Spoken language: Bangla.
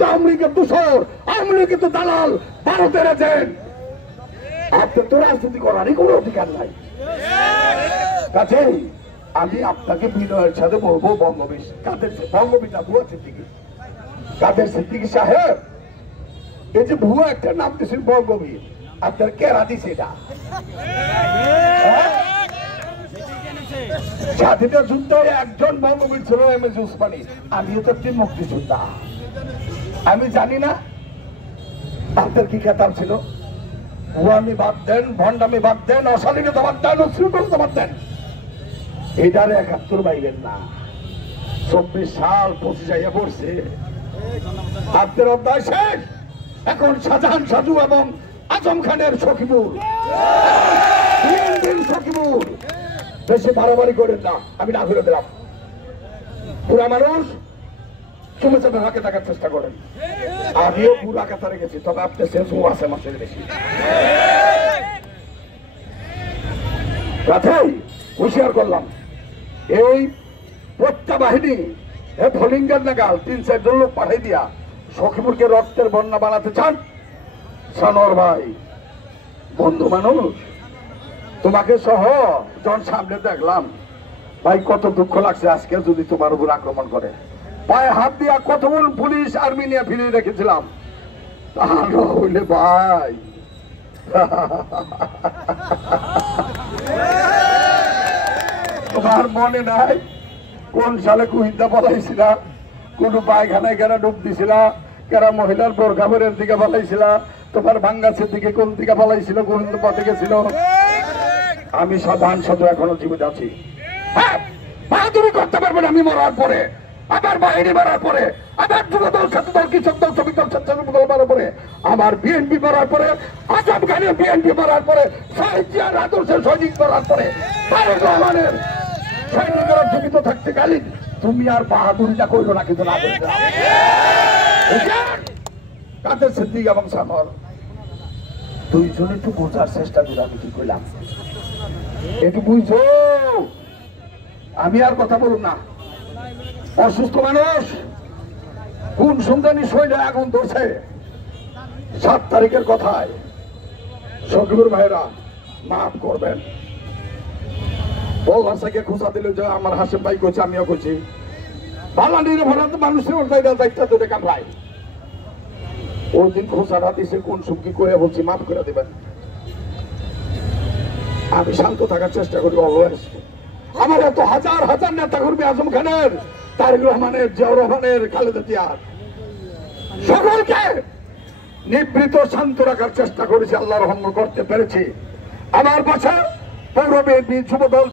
তো আওয়ামী লীগের দূষর, আওয়ামী লীগের তো দালাল, ভারতের এজেন্ট। আপনার তো রাজনীতি করারই কোনো অধিকার নাই। কাজেই আমি আপনাকে বিনয়ের সাথে বলবো, বঙ্গবীর ভুয়া সিদ্দিকী, কাদের সিদ্দিকী সাহেব, এই যে ভুয়া একটা নাম দিয়েছেন বঙ্গবীর, আপনার কেরা দিছে এটা? স্বাধীনতা যুদ্ধে একজন বঙ্গবীর ছিল এম এস উসমানী, আমিও তো একটি মুক্তিযোদ্ধা। আমি জানি না আপনার কি খেতাব ছিল? ভুয়ামি বাদ দেন, ভণ্ডামি বাদ দেন, অশালীনতা বাদ দেন, উশৃঙ্খলতা বাদ দেন, এটারে ৭১ বাইরেন না। ২৪ সাল ২৫ আইয়া পড়ছে, আপনার অধ্যায় শেষ। এখন শাহজাহান সাজু এবং আজম খানের সখিপুর, সখিপুর বেশি বাড়াবাড়ি করেন না, আমি না ঘুরে দিলাম। পুরা মানুষ চুমে চাপে হাঁকে থাকার চেষ্টা করেন। আমিও পুরা কাতারে গেছি, তবে আপনি শেষ আছে মাসের বেশি। কথাই হুঁশিয়ার করলাম, এই প্রত্যা বাহিনী ভলিঙ্গার নাগাল ৩-৪ জন লোক পাঠাই দিয়া সখিপুরকে রক্তের বন্যা বানাতে চান। সানোয়ার ভাই বন্ধু মানুষ, তোমাকে সহ যখন সামনে দেখলাম ভাই কত দুঃখ লাগছে। আজকে যদি তোমার উপর আক্রমণ করে, পায়ে হাত দিয়া কতক্ষণ পুলিশ আর্মি নিয়ে ফিরিয়ে রেখেছিলাম, তাহলে হইলে ভাই তোমার মনে নাই কোন সালে কুহিন্দা বলাইছিল, কোন পায়খানায় কেনা ডুব দিছিল, কেনা মহিলার বোরখাবের দিকে বলাইছিল, তোমার ভাঙ্গাছের দিকে কোন দিকে বলাইছিল, গোবিন্দ পথে গেছিল। আমি সাধারণ সাধু এখনো জীবিত আছি। হ্যাঁ, বাহাদুরি করতে পারবেন আমি মরার পরে, আমার বাহিনী মারার পরে, আমার যুবদল, ছাত্রদল, কৃষক দল, শ্রমিক দল, স্বেচ্ছাসেবক দল মারার পরে, আমার বিএনপি মারার পরে, আজম খানের বিএনপি মারার পরে, সাহিত্যার আদর্শের সৈনিক মারার পরে, তারেক রহমানের সৈনিকরা জীবিত থাকতে গেলে তুমি আর বাহাদুরিটা করলো না, কিন্তু না করবে। কাদের সিদ্দিক এবং সানোয়ার দুইজন একটু বোঝার চেষ্টা করে, আমি কি করলাম একটু বুঝছো। আমি আর কথা বলুন না। অসুস্থ মানুষ কোন সন্ধানী শৈলে আগুন ধরছে। ৭ তারিখের কথায় সখীপুর ভাইরা মাফ করবেন। বলবার থেকে খোঁচা দিল যে আমার হাসিম ভাই করছে, আমিও করছি। বালানির ভরাতে মানুষের দায়িত্ব ধরে কামড়ায়। ওই দিন খোঁচাটা দিছে কোন সুখী করে বলছি মাফ করে দেবেন। আমি শান্ত থাকার চেষ্টা করি অলওয়েজ। আমার এত হাজার হাজার নেতা কর্মী, আজম খানের, তারেক রহমানের, জিয়াউর রহমানের, খালেদা জিয়ার, সকলকে নিবৃত শান্ত রাখার চেষ্টা করেছি, আল্লাহ রহম করতে পেরেছি। আমার পাশে পৌর বিএনপি, যুবদল,